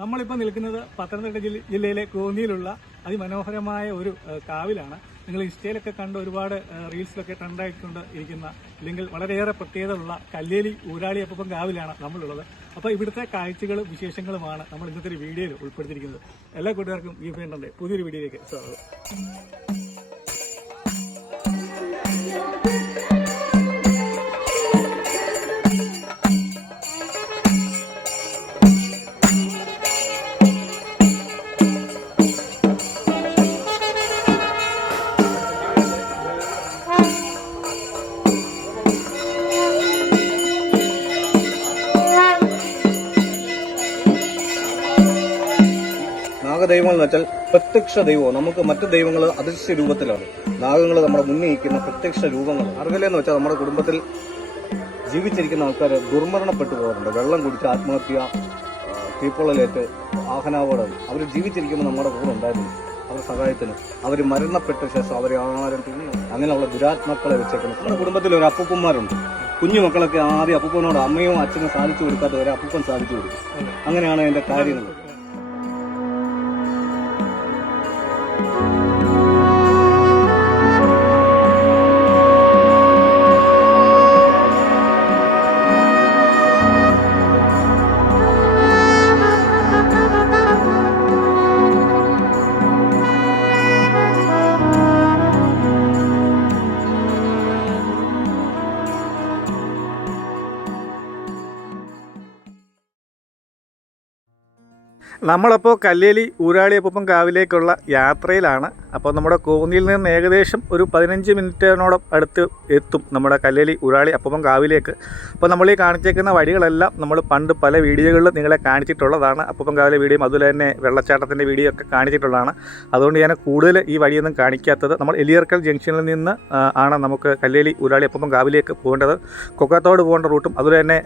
നമ്മളിപ്പോൾ നിൽക്കുന്നത് പത്തനംതിട്ട ജില്ലയിലെ കോന്നിയിലുള്ള അതിമനോഹരമായ ഒരു കാവിലാണ്. നിങ്ങൾ ഇൻസ്റ്റയിലൊക്കെ കണ്ട് ഒരുപാട് റീൽസിലൊക്കെ ട്രെൻഡായിക്കൊണ്ട് ഇരിക്കുന്ന അല്ലെങ്കിൽ വളരെയേറെ പ്രത്യേകതയുള്ള കല്ലേലി ഊരാളി അപ്പൂപ്പൻ കാവിലാണ് നമ്മളുള്ളത്. അപ്പോൾ ഇവിടുത്തെ കാഴ്ചകളും വിശേഷങ്ങളുമാണ് നമ്മൾ ഇന്നത്തെ ഒരു വീഡിയോയിൽ ഉൾപ്പെടുത്തിയിരിക്കുന്നത്. എല്ലാ കൂട്ടുകാർക്കും ഈ വേണ്ടേ പുതിയൊരു വീഡിയോയിലേക്ക് സ്വാഗതം. നാഗദൈവങ്ങൾ എന്ന് വെച്ചാൽ പ്രത്യക്ഷ ദൈവം. നമുക്ക് മറ്റു ദൈവങ്ങൾ അദൃശ്യ രൂപത്തിലാണ്. നാഗങ്ങൾ നമ്മുടെ മുന്നിൽ നിൽക്കുന്ന പ്രത്യക്ഷ രൂപങ്ങൾ. അർഗലെന്ന് വെച്ചാൽ നമ്മുടെ കുടുംബത്തിൽ ജീവിച്ചിരിക്കുന്ന ആൾക്കാർ ദുർമരണപ്പെട്ടു പോകാറുണ്ട്. വെള്ളം കുടിച്ച് ആത്മഹത്യ, തീപ്പൊള്ളലേറ്റ്, വാഹനാപകടം. അവർ ജീവിച്ചിരിക്കുമ്പോൾ നമ്മുടെ കൂടെ ഉണ്ടായിരുന്നു. അവരുടെ സഹായത്തിന് അവർ മരണപ്പെട്ട ശേഷം അവരെ ആഹാരം തിന്നു അങ്ങനെയുള്ള ദുരാത്മാക്കളെ വെച്ചേക്കുന്നു. നമ്മുടെ കുടുംബത്തിൽ ഒരു അപ്പൂപ്പന്മാരുണ്ട്. കുഞ്ഞു മക്കളൊക്കെ ആദ്യം അപ്പൂപ്പനോട് അമ്മയും അച്ഛനും സാധിച്ചു കൊടുക്കാത്തവരെ അപ്പൂപ്പൻ സാധിച്ചു കൊടുക്കും. അങ്ങനെയാണ് അതിന്റെ കാര്യങ്ങൾ. നമ്മളപ്പോൾ കല്ലേലി ഊരാളി അപ്പൂപ്പൻ കാവിലേക്കുള്ള യാത്രയിലാണ്. അപ്പോൾ നമ്മുടെ കോന്നിയിൽ നിന്ന് ഏകദേശം ഒരു 15 മിനിറ്റിനോളം അടുത്ത് എത്തും നമ്മുടെ കല്ലേലി ഊരാളി അപ്പൂപ്പൻ കാവിലേക്ക്. അപ്പോൾ നമ്മൾ ഈ കാണിച്ചേക്കുന്ന വഴികളെല്ലാം നമ്മൾ പണ്ട് പല വീഡിയോകളിൽ നിങ്ങളെ കാണിച്ചിട്ടുള്ളതാണ്. അപ്പൂപ്പൻ കാവിലെ വീഡിയോയും അതുപോലെ തന്നെ വെള്ളച്ചാട്ടത്തിൻ്റെ വീഡിയോ ഒക്കെ കാണിച്ചിട്ടുള്ളതാണ്. അതുകൊണ്ട് ഞാൻ കൂടുതൽ ഈ വഴിയൊന്നും കാണിക്കാത്തത്. നമ്മൾ എലിയർക്കൽ ജംഗ്ഷനിൽ നിന്ന് ആണ് നമുക്ക് കല്ലേലി ഊരാളി അപ്പൂപ്പൻ കാവിലേക്ക് പോകേണ്ടത്. കൊക്കത്തോട് പോകേണ്ട റൂട്ടും അതുപോലെ തന്നെ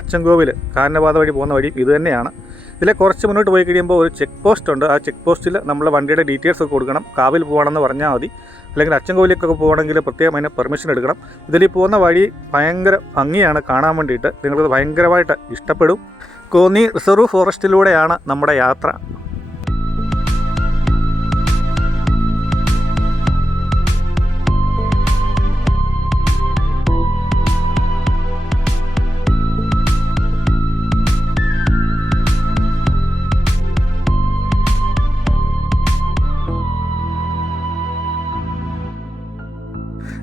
അച്ചൻകോവിൽ കാനനപാത വഴി പോകുന്ന വഴിയും ഇത് തന്നെയാണ്. ഇതിലെ കുറച്ച് മുന്നോട്ട് പോയി കഴിയുമ്പോൾ ഒരു ചെക്ക് പോസ്റ്റ് ഉണ്ട്. ആ ചെക്ക് പോസ്റ്റിൽ നമ്മൾ വണ്ടിയുടെ ഡീറ്റെയിൽസ് ഒക്കെ കൊടുക്കണം. കാവിൽ പോകണമെന്ന് പറഞ്ഞാൽ മതി. അല്ലെങ്കിൽ അച്ചൻകോവിലേക്കൊക്കെ പോകണമെങ്കിൽ പ്രത്യേകം അതിന് പെർമിഷൻ എടുക്കണം. ഇതിൽ പോകുന്ന വഴി ഭയങ്കര ഭംഗിയാണ് കാണാൻ വേണ്ടിയിട്ട്. നിങ്ങൾക്കത് ഭയങ്കരമായിട്ട് ഇഷ്ടപ്പെടും. കോന്നി റിസർവ് ഫോറസ്റ്റിലൂടെയാണ് നമ്മുടെ യാത്ര.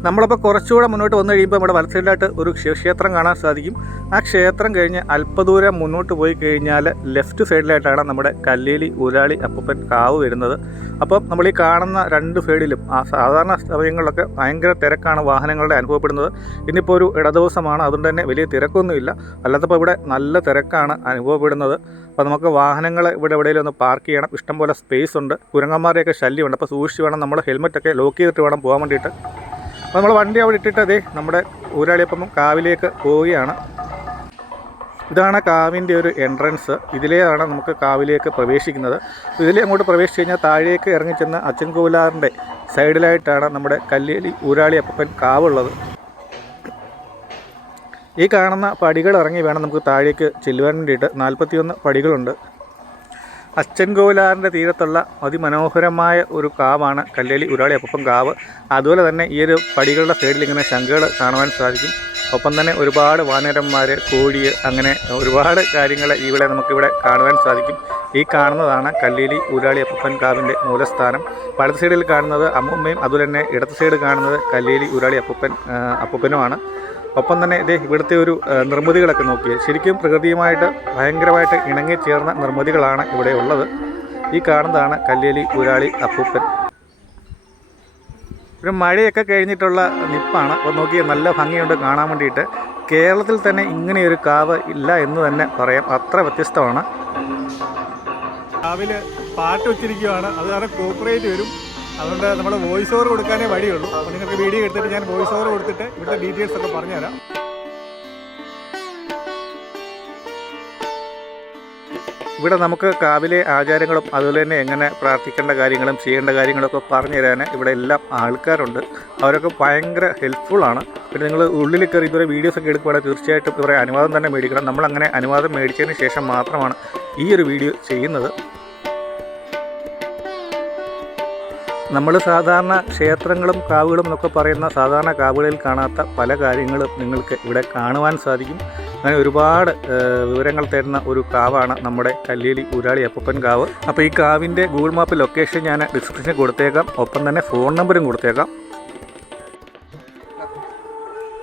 നമ്മളപ്പോൾ കുറച്ചുകൂടെ മുന്നോട്ട് വന്നു കഴിയുമ്പോൾ നമ്മുടെ വലത് സൈഡിലായിട്ട് ഒരു ക്ഷേത്രം കാണാൻ സാധിക്കും. ആ ക്ഷേത്രം കഴിഞ്ഞ് അല്പദൂരം മുന്നോട്ട് പോയി കഴിഞ്ഞാൽ ലെഫ്റ്റ് സൈഡിലായിട്ടാണ് നമ്മുടെ കല്ലേലി ഊരാളി അപ്പൂപ്പൻ കാവ് വരുന്നത്. അപ്പം നമ്മൾ ഈ കാണുന്ന രണ്ട് സൈഡിലും ആ സാധാരണ സമയങ്ങളിലൊക്കെ ഭയങ്കര തിരക്കാണ് വാഹനങ്ങളുടെ അനുഭവപ്പെടുന്നത്. ഇന്നിപ്പോൾ ഒരു ഇടദിവസമാണ്, അതുകൊണ്ട് തന്നെ വലിയ തിരക്കൊന്നുമില്ല. അല്ലാത്തപ്പോൾ ഇവിടെ നല്ല തിരക്കാണ് അനുഭവപ്പെടുന്നത്. അപ്പോൾ നമുക്ക് വാഹനങ്ങൾ ഇവിടെ എവിടെയെങ്കിലും ഒന്ന് പാർക്ക് ചെയ്യണം. ഇഷ്ടംപോലെ സ്പേസ് ഉണ്ട്. കുരങ്ങന്മാരെയൊക്കെ ശല്യമുണ്ട്. അപ്പോൾ സൂക്ഷിച്ച് വേണം നമ്മൾ ഹെൽമെറ്റൊക്കെ ലോക്ക് ചെയ്തിട്ട് വേണം പോകാൻ വേണ്ടിയിട്ട്. അപ്പോൾ നമ്മൾ വണ്ടി അവിടെ ഇട്ടിട്ട് അതേ നമ്മുടെ ഊരാളിയപ്പം കാവിലേക്ക് പോവുകയാണ്. ഇതാണ് കാവിൻ്റെ ഒരു എൻട്രൻസ്. ഇതിലെയാണ് നമുക്ക് കാവിലേക്ക് പ്രവേശിക്കുന്നത്. ഇതിലേ അങ്ങോട്ട് പ്രവേശിച്ച് കഴിഞ്ഞാൽ താഴേക്ക് ഇറങ്ങിച്ചെന്ന് അച്ചൻകോവിലാറിൻ്റെ സൈഡിലായിട്ടാണ് നമ്മുടെ കല്ലേലി ഊരാളി അപ്പൂപ്പൻ കാവുള്ളത്. ഈ കാണുന്ന പടികൾ ഇറങ്ങി വേണം നമുക്ക് താഴേക്ക് ചെല്ലുവാൻ വേണ്ടിയിട്ട്. 41 പടികളുണ്ട്. അച്ചൻകോവിലാറിൻ്റെ തീരത്തുള്ള അതിമനോഹരമായ ഒരു കാവാണ് കല്ലേലി ഊരാളി അപ്പൂപ്പൻ കാവ്. അതുപോലെ തന്നെ ഈ ഒരു പടികളുടെ സൈഡിൽ ഇങ്ങനെ ശംഖുകൾ കാണുവാൻ സാധിക്കും. ഒപ്പം തന്നെ ഒരുപാട് വാനരന്മാർ, കോഴി, അങ്ങനെ ഒരുപാട് കാര്യങ്ങൾ ഇവിടെ നമുക്കിവിടെ കാണുവാൻ സാധിക്കും. ഈ കാണുന്നതാണ് കല്ലേലി ഊരാളി അപ്പൂപ്പൻ കാവിൻ്റെ മൂലസ്ഥാനം. വലത് സൈഡിൽ കാണുന്നത് അമ്മൂമ്മയും അതുപോലെ തന്നെ ഇടത് സൈഡ് കാണുന്നത് കല്ലേലി ഊരാളി അപ്പൂപ്പനുമാണ്. ഒപ്പം തന്നെ ഇതേ ഇവിടുത്തെ ഒരു നിർമ്മിതികളൊക്കെ നോക്കിയത് ശരിക്കും പ്രകൃതിയുമായിട്ട് ഭയങ്കരമായിട്ട് ഇണങ്ങിച്ചേർന്ന നിർമ്മിതികളാണ് ഇവിടെ ഉള്ളത്. ഈ കാണുന്നതാണ് കല്ലേലി ഊരാളി അപ്പൂപ്പൻ. ഒരു മഴയൊക്കെ കഴിഞ്ഞിട്ടുള്ള നിപ്പാണ്. അപ്പോൾ നോക്കിയാൽ നല്ല ഭംഗിയുണ്ട് കാണാൻ വേണ്ടിയിട്ട്. കേരളത്തിൽ തന്നെ ഇങ്ങനെയൊരു കാവ് ഇല്ല എന്ന് തന്നെ പറയാം. അത്ര വ്യത്യസ്തമാണ്. കാവിൽ പാട്ട് വെച്ചിരിക്കുകയാണ്. അത് കാരണം കോപ്പറേറ്റ് വരും. അതുകൊണ്ട് നമ്മൾ വോയിസ് ഓവർ കൊടുക്കാനേ വഴിയുള്ളൂ. അപ്പോൾ നിങ്ങൾക്ക് വീഡിയോ എടുത്തിട്ട് ഞാൻ വോയിസ് ഓവർ കൊടുത്തിട്ട് ഇവിടുത്തെ ഡീറ്റെയിൽസ് ഒക്കെ പറഞ്ഞുതരാം. ഇവിടെ നമുക്ക് കാവിലെ ആചാരങ്ങളും അതുപോലെ തന്നെ എങ്ങനെ പ്രാർത്ഥിക്കേണ്ട കാര്യങ്ങളും ചെയ്യേണ്ട കാര്യങ്ങളൊക്കെ പറഞ്ഞു തരാൻ ഇവിടെ എല്ലാം ആൾക്കാരുണ്ട്. അവരൊക്കെ ഭയങ്കര ഹെൽപ്ഫുള്ളാണ്. പിന്നെ നിങ്ങൾ ഉള്ളിൽ കയറി ഇതുവരെ വീഡിയോസൊക്കെ എടുക്കുകയാണെങ്കിൽ തീർച്ചയായിട്ടും ഇവരെ അനുവാദം തന്നെ മേടിക്കണം. നമ്മളങ്ങനെ അനുവാദം മേടിച്ചതിന് ശേഷം മാത്രമാണ് ഈ ഒരു വീഡിയോ ചെയ്യുന്നത്. നമ്മൾ സാധാരണ ക്ഷേത്രങ്ങളും കാവുകളും എന്നൊക്കെ പറയുന്ന സാധാരണ കാവുകളിൽ കാണാത്ത പല കാര്യങ്ങളും നിങ്ങൾക്ക് ഇവിടെ കാണുവാൻ സാധിക്കും. അങ്ങനെ ഒരുപാട് വിവരങ്ങൾ തരുന്ന ഒരു കാവാണ് നമ്മുടെ കല്ലേലി ഊരാളി അപ്പൂപ്പൻ കാവ്. അപ്പോൾ ഈ കാവിൻ്റെ ഗൂഗിൾ മാപ്പ് ലൊക്കേഷൻ ഞാൻ ഡിസ്ക്രിപ്ഷനിൽ കൊടുത്തേക്കാം, ഒപ്പം തന്നെ ഫോൺ നമ്പറും കൊടുത്തേക്കാം.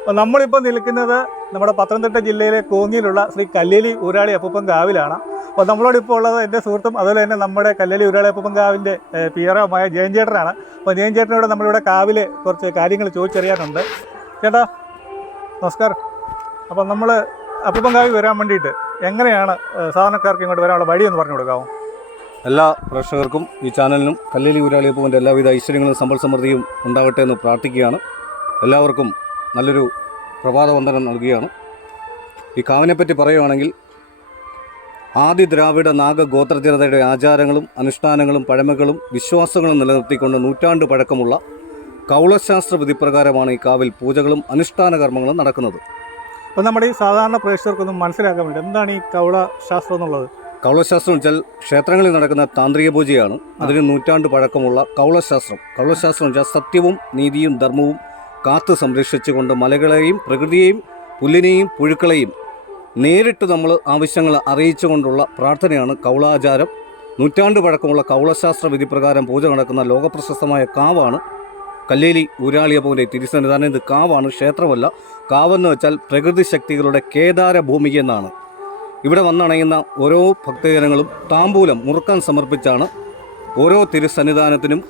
അപ്പോൾ നമ്മളിപ്പോൾ നിൽക്കുന്നത് നമ്മുടെ പത്തനംതിട്ട ജില്ലയിലെ കോന്നിയിലുള്ള ശ്രീ കല്ലേലി ഊരാളി അപ്പൂപ്പൻ കാവിലാണ്. അപ്പോൾ നമ്മളോടിപ്പോൾ ഉള്ളത് എൻ്റെ സുഹൃത്തും അതുപോലെ തന്നെ നമ്മുടെ കല്ലേലി ഊരാളി അപ്പൂപ്പൻ കാവിൻ്റെ പിയറുമായ ജയൻ ചേട്ടനാണ്. അപ്പോൾ ജയൻ ചേട്ടനോട് നമ്മളിവിടെ കാവിൽ കുറച്ച് കാര്യങ്ങൾ ചോദിച്ചറിയാനുണ്ട്. ചേട്ടാ നമസ്കാരം. അപ്പോൾ നമ്മൾ അപ്പൂപ്പൻ കാവിൽ വരാൻ വേണ്ടിയിട്ട് എങ്ങനെയാണ് സാധാരണക്കാർക്ക് ഇങ്ങോട്ട് വരാനുള്ള വഴിയെന്ന് പറഞ്ഞു കൊടുക്കാമോ? എല്ലാ പ്രേക്ഷകർക്കും ഈ ചാനലിനും കല്ലേലി ഊരാളി അപ്പൂപ്പൻ്റെ എല്ലാവിധ ഐശ്വര്യങ്ങളും സമ്പൽ സമൃദ്ധിയും ഉണ്ടാവട്ടെ എന്ന് പ്രാർത്ഥിക്കുകയാണ്. എല്ലാവർക്കും നല്ലൊരു പ്രഭാതവന്ദനം നൽകുകയാണ്. ഈ കാവിനെപ്പറ്റി പറയുകയാണെങ്കിൽ ആദി ദ്രാവിഡ നാഗ ഗോത്രജനതയുടെ ആചാരങ്ങളും അനുഷ്ഠാനങ്ങളും പഴമകളും വിശ്വാസങ്ങളും നിലനിർത്തിക്കൊണ്ട് നൂറ്റാണ്ട് പഴക്കമുള്ള കൗളശാസ്ത്ര വിധിപ്രകാരമാണ് ഈ കാവിൽ പൂജകളും അനുഷ്ഠാന കർമ്മങ്ങളും നടക്കുന്നത്. അപ്പോൾ നമ്മുടെ ഈ സാധാരണ പ്രേക്ഷകർക്കൊന്നും മനസ്സിലാക്കാൻ വേണ്ടി എന്താണ് ഈ കൗളശാസ്ത്രം എന്നുള്ളത്? കൗളശാസ്ത്രം വെച്ചാൽ ക്ഷേത്രങ്ങളിൽ നടക്കുന്ന താന്ത്രിക പൂജയാണ്. അതിന് നൂറ്റാണ്ട് പഴക്കമുള്ള കൗളശാസ്ത്രം. കൗളശാസ്ത്രം വെച്ചാൽ സത്യവും നീതിയും ധർമ്മവും കാത്തു സംരക്ഷിച്ചുകൊണ്ട് മലകളെയും പ്രകൃതിയെയും പുല്ലിനെയും പുഴുക്കളെയും നേരിട്ട് നമ്മൾ ആവശ്യങ്ങൾ അറിയിച്ചുകൊണ്ടുള്ള പ്രാർത്ഥനയാണ് കൗളാചാരം. നൂറ്റാണ്ട് പഴക്കമുള്ള കൗളശാസ്ത്ര വിധിപ്രകാരം പൂജ നടക്കുന്ന ലോകപ്രശസ്തമായ കാവാണ് കല്ലേലി ഊരാളി അപ്പൂപ്പൻ്റെ തിരുസന്നിധാനം. ഇത് കാവാണ്, ക്ഷേത്രമല്ല. കാവെന്ന് വെച്ചാൽ പ്രകൃതി ശക്തികളുടെ കേദാര ഭൂമി എന്നാണ്. ഇവിടെ വന്നണയുന്ന ഓരോ ഭക്തജനങ്ങളും താമ്പൂലം മുറുക്കാൻ സമർപ്പിച്ചാണ് ഓരോ തിരുസന്നിധാനത്തിനും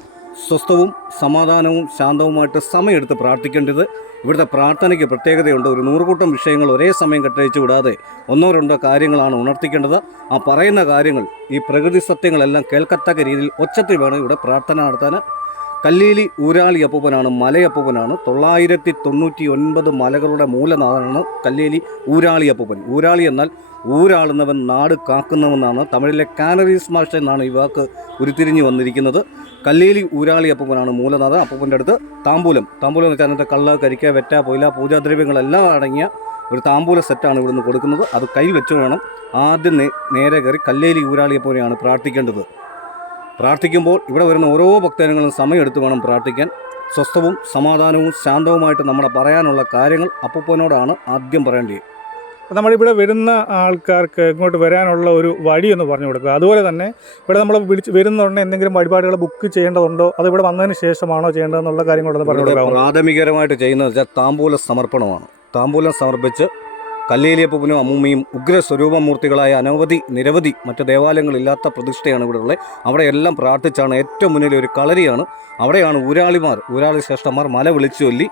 സ്വസ്ഥവും സമാധാനവും ശാന്തവുമായിട്ട് സമയമെടുത്ത് പ്രാർത്ഥിക്കേണ്ടത്. ഇവിടുത്തെ പ്രാർത്ഥനയ്ക്ക് പ്രത്യേകതയുണ്ട്. ഒരു 100 കൂട്ടം വിഷയങ്ങൾ ഒരേ സമയം കെട്ടഴിച്ച് വിടാതെ 1-2 കാര്യങ്ങളാണ് ഉണർത്തിക്കേണ്ടത്. ആ പറയുന്ന കാര്യങ്ങൾ ഈ പ്രകൃതി സത്യങ്ങളെല്ലാം കേൾക്കത്തക്ക രീതിയിൽ ഒച്ചത്തിൽ വേണം ഇവിടെ പ്രാർത്ഥന നടത്താൻ. കല്ലേലി ഊരാളി അപ്പൂപ്പനാണ്, മലയപ്പൂപ്പനാണ്. 999 മലകളുടെ മൂലനാഥാണ് കല്ലേലി ഊരാളി അപ്പൂപ്പൻ. ഊരാളി എന്നാൽ ഊരാളുന്നവൻ നാട് കാക്കുന്നവനാണ്. തമിഴിലെ കാനറീസ് ഭാഷ എന്നാണ് ഈ വാക്ക് ഉരുത്തിരിഞ്ഞ് വന്നിരിക്കുന്നത്. കല്ലേലി ഊരാളി അപ്പൂപ്പനാണ് മൂലനാഥൻ. അപ്പൂപ്പൻ്റെ അടുത്ത് താമ്പൂലം എന്ന് വെച്ചാൽ അതിനകത്ത് കള്ള്, കരിക്ക, വെറ്റ, പൊയില, പൂജാദ്രവ്യങ്ങളെല്ലാം അടങ്ങിയ ഒരു താമ്പൂല സെറ്റാണ് ഇവിടുന്ന് കൊടുക്കുന്നത്. അത് കയ്യിൽ വെച്ച് വേണം ആദ്യം നേരെ കയറി കല്ലേലി ഊരാളി അപ്പൂപ്പനെയാണ് പ്രാർത്ഥിക്കേണ്ടത്. പ്രാർത്ഥിക്കുമ്പോൾ ഇവിടെ വരുന്ന ഓരോ ഭക്തജനങ്ങളും സമയമെടുത്ത് വേണം പ്രാർത്ഥിക്കാൻ. സ്വസ്ഥവും സമാധാനവും ശാന്തവുമായിട്ട് നമ്മുടെ പറയാനുള്ള കാര്യങ്ങൾ അപ്പൂപ്പനോടാണ് ആദ്യം പറയേണ്ടത്. നമ്മളിവിടെ വരുന്ന ആൾക്കാർക്ക് ഇങ്ങോട്ട് വരാനുള്ള ഒരു വഴി എന്ന് പറഞ്ഞു കൊടുക്കുക. അതുപോലെ തന്നെ ഇവിടെ നമ്മൾ വരുന്നുണ്ടെങ്കിൽ എന്തെങ്കിലും വഴിപാടുകൾ ബുക്ക് ചെയ്യേണ്ടതുണ്ടോ, അത് ഇവിടെ വന്നതിന് ശേഷമാണോ ചെയ്യേണ്ടതെന്നുള്ള കാര്യങ്ങളൊന്ന് പറഞ്ഞു കൊടുക്കുക. പ്രാഥമികമായിട്ട് ചെയ്യുന്നത് വെച്ചാൽ താമ്പൂല സമർപ്പണമാണ്. താമ്പൂലം സമർപ്പിച്ച് കല്ലേലി അപ്പൂപ്പനും അമ്മൂമ്മയും ഉഗ്ര സ്വരൂപമൂർത്തികളായ നിരവധി മറ്റ് ദേവാലയങ്ങളില്ലാത്ത പ്രതിഷ്ഠയാണ് ഇവിടെ ഉള്ളത്. അവിടെ എല്ലാം പ്രാർത്ഥിച്ചാണ്. ഏറ്റവും മുന്നിൽ ഒരു കളരിയാണ്. അവിടെയാണ് ഊരാളി ശ്രേഷ്ഠന്മാർ മല വിളിച്ചു ചൊല്ലി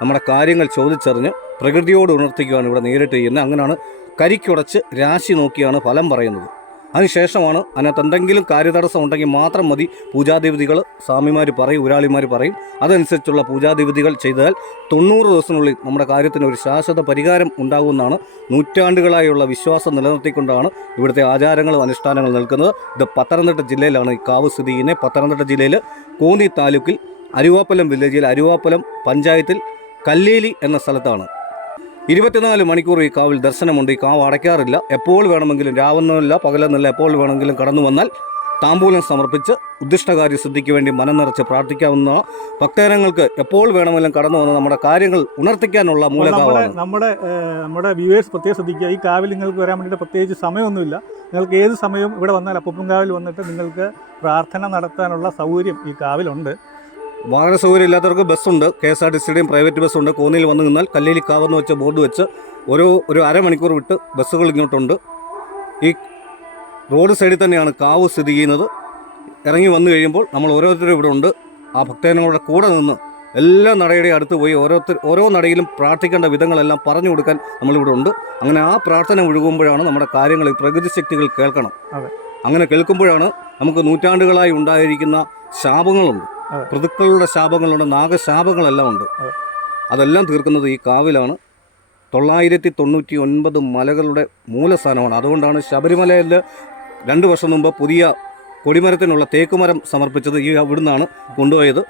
നമ്മുടെ കാര്യങ്ങൾ ചോദിച്ചറിഞ്ഞ് പ്രകൃതിയോട് ഉണർത്തിക്കുകയാണ് ഇവിടെ നേരിട്ട് ചെയ്യുന്നത്. അങ്ങനെയാണ് കരിക്കുടച്ച് രാശി നോക്കിയാണ് ഫലം പറയുന്നത്. അതിനുശേഷമാണ് അതിനകത്ത് എന്തെങ്കിലും കാര്യതടസ്സം ഉണ്ടെങ്കിൽ മാത്രം മതി പൂജാതിവിധികൾ സ്വാമിമാർ പറയും, ഊരാളിമാർ പറയും. അതനുസരിച്ചുള്ള പൂജാതിവിധികൾ ചെയ്താൽ 90 ദിവസത്തിനുള്ളിൽ നമ്മുടെ കാര്യത്തിന് ഒരു ശാശ്വത പരിഹാരം ഉണ്ടാകുമെന്നാണ് നൂറ്റാണ്ടുകളായുള്ള വിശ്വാസം നിലനിർത്തിക്കൊണ്ടാണ് ഇവിടുത്തെ ആചാരങ്ങളും അനുഷ്ഠാനങ്ങളും നിൽക്കുന്നത്. ഇത് പത്തനംതിട്ട ജില്ലയിലാണ് ഈ കാവ് സ്ഥിതി ചെയ്യുന്നത്. പത്തനംതിട്ട ജില്ലയിൽ കോന്നി താലൂക്കിൽ അരുവാപ്പലം വില്ലേജിൽ അരുവാപ്പലം പഞ്ചായത്തിൽ കല്ലേലി എന്ന സ്ഥലത്താണ്. 24 മണിക്കൂർ ഈ കാവിൽ ദർശനമുണ്ട്. ഈ കാവ് അടയ്ക്കാറില്ല. എപ്പോൾ വേണമെങ്കിലും, രാവെന്നല്ല പകലെന്നല്ല, എപ്പോൾ വേണമെങ്കിലും കടന്നു വന്നാൽ താമ്പൂലം സമർപ്പിച്ച് ഉദ്ദിഷ്ടകാര്യ സിദ്ധിക്ക് വേണ്ടി മനം നിറച്ച് പ്രാർത്ഥിക്കാവുന്ന ഭക്തജനങ്ങൾക്ക് എപ്പോൾ വേണമെങ്കിലും കടന്നു വന്ന് നമ്മുടെ കാര്യങ്ങൾ ഉണർത്തിക്കാനുള്ള മൂലകാവാണ്. നമ്മുടെ വ്യൂവേഴ്സ് പ്രത്യേകം ശ്രദ്ധിക്കുക. ഈ കാവിൽ നിങ്ങൾക്ക് വരാൻ വേണ്ടിയിട്ട് പ്രത്യേകിച്ച് സമയമൊന്നുമില്ല. നിങ്ങൾക്ക് ഏത് സമയവും ഇവിടെ വന്നാൽ അപ്പൂപ്പൻ കാവിൽ വന്നിട്ട് നിങ്ങൾക്ക് പ്രാർത്ഥന നടത്താനുള്ള സൗകര്യം ഈ കാവിലുണ്ട്. വാഹന സൗകര്യം ഇല്ലാത്തവർക്ക് ബസ്സുണ്ട്. KSRTCയുടെയും പ്രൈവറ്റ് ബസ്സുണ്ട്. കോന്നിയിൽ വന്നു നിന്നാൽ കല്ലേലി കാവെന്ന് വെച്ച ബോർഡ് വെച്ച് ഒരു അരമണിക്കൂർ വിട്ട് ബസ്സുകൾ ഇങ്ങോട്ടുണ്ട്. ഈ റോഡ് സൈഡിൽ തന്നെയാണ് കാവ് സ്ഥിതി ചെയ്യുന്നത്. ഇറങ്ങി വന്നു കഴിയുമ്പോൾ നമ്മൾ ഓരോരുത്തരും ഇവിടെ ഉണ്ട്. ആ ഭക്തജനങ്ങളുടെ കൂടെ നിന്ന് എല്ലാ നടയുടെയും അടുത്ത് പോയി ഓരോ നടയിലും പ്രാർത്ഥിക്കേണ്ട വിധങ്ങളെല്ലാം പറഞ്ഞു കൊടുക്കാൻ നമ്മളിവിടെ ഉണ്ട്. അങ്ങനെ ആ പ്രാർത്ഥന ഒഴുകുമ്പോഴാണ് നമ്മുടെ കാര്യങ്ങൾ ഈ പ്രകൃതി ശക്തികൾ കേൾക്കണം. അങ്ങനെ കേൾക്കുമ്പോഴാണ് നമുക്ക് നൂറ്റാണ്ടുകളായി ഉണ്ടായിരിക്കുന്ന ശാപങ്ങളുണ്ട്, പ്രതിക്കളുടെ ശാപങ്ങളുണ്ട്, നാഗശാപങ്ങളെല്ലാം ഉണ്ട്. അതെല്ലാം തീർക്കുന്നത് ഈ കാവിലാണ്. 999 മലകളുടെ മൂലസ്ഥാനമാണ്. അതുകൊണ്ടാണ് ശബരിമലയിൽ 2 വർഷം മുമ്പ് പുതിയ കൊടിമരത്തിനുള്ള തേക്കുമരം സമർപ്പിച്ചത് ഈ ഇവിടുന്നാണ് കൊണ്ടുപോയത്.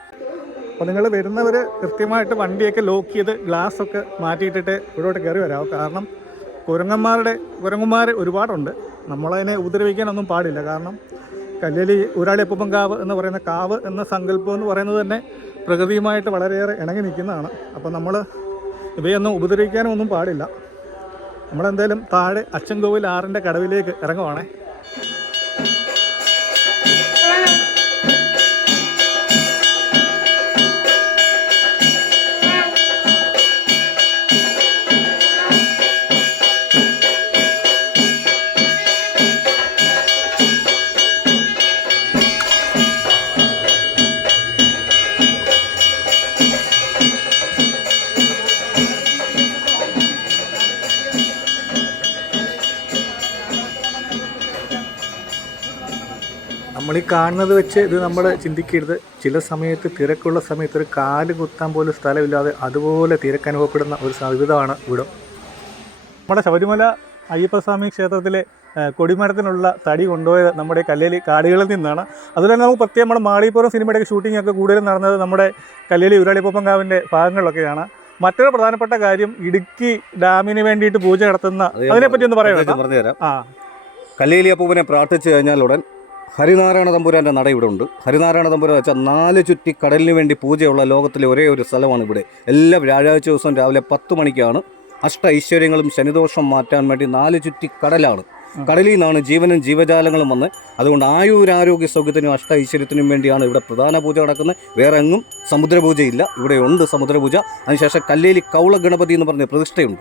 അപ്പോൾ നിങ്ങൾ വരുന്നവർ കൃത്യമായിട്ട് വണ്ടിയൊക്കെ ലോക്ക് ചെയ്ത് ഗ്ലാസ്സൊക്കെ മാറ്റിയിട്ടിട്ട് ഇവിടോട്ട് കയറി വരാം. കാരണം കുരങ്ങന്മാർ ഒരുപാടുണ്ട്. നമ്മളതിനെ ഉപദ്രവിക്കാനൊന്നും പാടില്ല. കാരണം കല്ലേലി ഊരാളി അപ്പൂപ്പൻ കാവ് എന്ന് പറയുന്ന കാവ് എന്ന സങ്കല്പം എന്ന് പറയുന്നത് തന്നെ പ്രകൃതിയുമായിട്ട് വളരെയേറെ ഇണങ്ങി നിൽക്കുന്നതാണ്. അപ്പോൾ നമ്മൾ ഇവയൊന്നും ഉപദ്രവിക്കാനും ഒന്നും പാടില്ല. നമ്മളെന്തായാലും താഴെ അച്ചൻകോവിൽ ആറിൻ്റെ കടവിലേക്ക് ഇറങ്ങുവാണേ. നമ്മളീ കാണുന്നത് വെച്ച് ഇത് നമ്മൾ ചിന്തിക്കരുത്. ചില സമയത്ത് തിരക്കുള്ള സമയത്ത് ഒരു കാല് കുത്താൻ പോലും സ്ഥലമില്ലാതെ അതുപോലെ തിരക്കനുഭവപ്പെടുന്ന ഒരു സംവിധാനമാണ് ഇവിടെ. നമ്മുടെ ശബരിമല അയ്യപ്പസ്വാമി ക്ഷേത്രത്തിലെ കൊടിമരത്തിനുള്ള തടി കൊണ്ടുപോയത് നമ്മുടെ കല്ലേലി കാടുകളിൽ നിന്നാണ്. അതുപോലെ തന്നെ നമുക്ക് പ്രത്യേകം നമ്മുടെ മാളികപ്പുറം സിനിമയുടെയൊക്കെ ഷൂട്ടിംഗ് ഒക്കെ കൂടുതലും നടന്നത് നമ്മുടെ കല്ലേലി ഊരാളി അപ്പൂപ്പൻ കാവിൻ്റെ ഭാഗങ്ങളിലൊക്കെയാണ്. മറ്റൊരു പ്രധാനപ്പെട്ട കാര്യം ഇടുക്കി ഡാമിന് വേണ്ടിയിട്ട് പൂജ നടത്തുന്ന അതിനെപ്പറ്റി ഒന്ന് പറഞ്ഞുതരാം. കല്ലേലി അപ്പൂപ്പനെ പ്രാർത്ഥിച്ചു കഴിഞ്ഞാൽ ഉടൻ ഹരിനാരായണ തമ്പുരാൻ്റെ നട ഇവിടെ ഉണ്ട്. ഹരിനാരായണ തമ്പുരാൻ വെച്ചാൽ 4 ചുറ്റി കടലിന് വേണ്ടി പൂജയുള്ള ലോകത്തിലെ ഒരേ ഒരു സ്ഥലമാണ് ഇവിടെ. എല്ലാ വ്യാഴാഴ്ച ദിവസം രാവിലെ 10 മണിക്കാണ് അഷ്ട ഐശ്വര്യങ്ങളും ശനിദോഷം മാറ്റാൻ വേണ്ടി 4 ചുറ്റി കടലാണ്. കടലിൽ നിന്നാണ് ജീവനും ജീവജാലങ്ങളും വന്ന്. അതുകൊണ്ട് ആയുരാരോഗ്യ സൗഖ്യത്തിനും അഷ്ട ഐശ്വര്യത്തിനും വേണ്ടിയാണ് ഇവിടെ പ്രധാന പൂജ നടക്കുന്നത്. വേറെ എങ്ങും സമുദ്രപൂജയില്ല, ഇവിടെ ഉണ്ട് സമുദ്രപൂജ. അതിനുശേഷം കല്ലേലി കൗള ഗണപതി എന്ന് പറഞ്ഞ പ്രതിഷ്ഠയുണ്ട്.